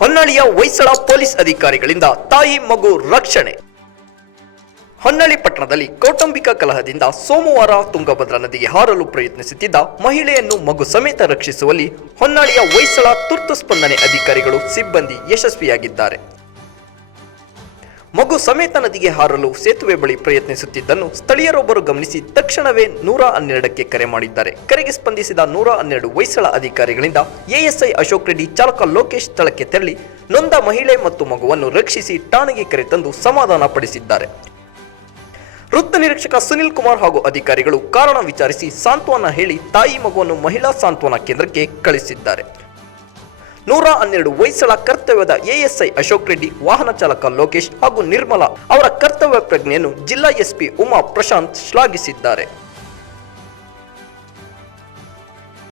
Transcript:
ಹೊನ್ನಳಿಯ Hoysala police ಅಧಿಕಾರಿಗಳಿಂದ ತಾಯಿ ಮಗು ರಕ್ಷಣೆ. ಹೊನ್ನಳಿ ಪಟ್ಟಣದಲ್ಲಿ ಕೌಟುಂಬಿಕ ಕಲಹದಿಂದ ಸೋಮವಾರ ತುಂಗಭದ್ರಾ ನದಿಗೆ ಹಾರಲು ಪ್ರಯತ್ನಿಸುತ್ತಿದ್ದ ಮಹಿಳೆಯನ್ನು ಮಗು ಸಮೇತ ರಕ್ಷಿಸುವಲ್ಲಿ ಹೊನ್ನಾಳಿಯ ಹೊಯ್ಸಳ ತುರ್ತು ಸ್ಪಂದನೆ ಅಧಿಕಾರಿಗಳು ಸಿಬ್ಬಂದಿ ಯಶಸ್ವಿಯಾಗಿದ್ದಾರೆ. ಮಗು ಸಮೇತ ನದಿಗೆ ಹಾರಲು ಸೇತುವೆ ಬಳಿ ಪ್ರಯತ್ನಿಸುತ್ತಿದ್ದನ್ನು ಸ್ಥಳೀಯರೊಬ್ಬರು ಗಮನಿಸಿ ತಕ್ಷಣವೇ ನೂರ ಹನ್ನೆರಡಕ್ಕೆ ಕರೆ ಮಾಡಿದ್ದಾರೆ. ಕರೆಗೆ ಸ್ಪಂದಿಸಿದ ನೂರ ಹನ್ನೆರಡು ಹೊಯ್ಸಳ ಅಧಿಕಾರಿಗಳಿಂದ ಎಎಸ್ಐ ಅಶೋಕ್ ರೆಡ್ಡಿ ಚಾಲಕ ಲೋಕೇಶ್ ಸ್ಥಳಕ್ಕೆ ತೆರಳಿ ನೊಂದ ಮಹಿಳೆ ಮತ್ತು ಮಗುವನ್ನು ರಕ್ಷಿಸಿ ಠಾಣೆಗೆ ಕರೆತಂದು ಸಮಾಧಾನ ಪಡಿಸಿದ್ದಾರೆ. ವೃತ್ತ ನಿರೀಕ್ಷಕ ಸುನಿಲ್ ಕುಮಾರ್ ಹಾಗೂ ಅಧಿಕಾರಿಗಳು ಕಾರಣ ವಿಚಾರಿಸಿ ಸಾಂತ್ವನ ಹೇಳಿ ತಾಯಿ ಮಗುವನ್ನು ಮಹಿಳಾ ಸಾಂತ್ವನ ಕೇಂದ್ರಕ್ಕೆ ಕಳಿಸಿದ್ದಾರೆ. ನೂರ ಹನ್ನೆರಡು ಹೊಯ್ಸಳ ಕರ್ತವ್ಯದ ಎಎಸ್ಐ ಅಶೋಕ್ ರೆಡ್ಡಿ, ವಾಹನ ಚಾಲಕ ಲೋಕೇಶ್ ಹಾಗೂ ನಿರ್ಮಲಾ ಅವರ ಕರ್ತವ್ಯ ಪ್ರಜ್ಞೆಯನ್ನು ಜಿಲ್ಲಾ ಎಸ್ಪಿ ಉಮಾ ಪ್ರಶಾಂತ್ ಶ್ಲಾಘಿಸಿದ್ದಾರೆ.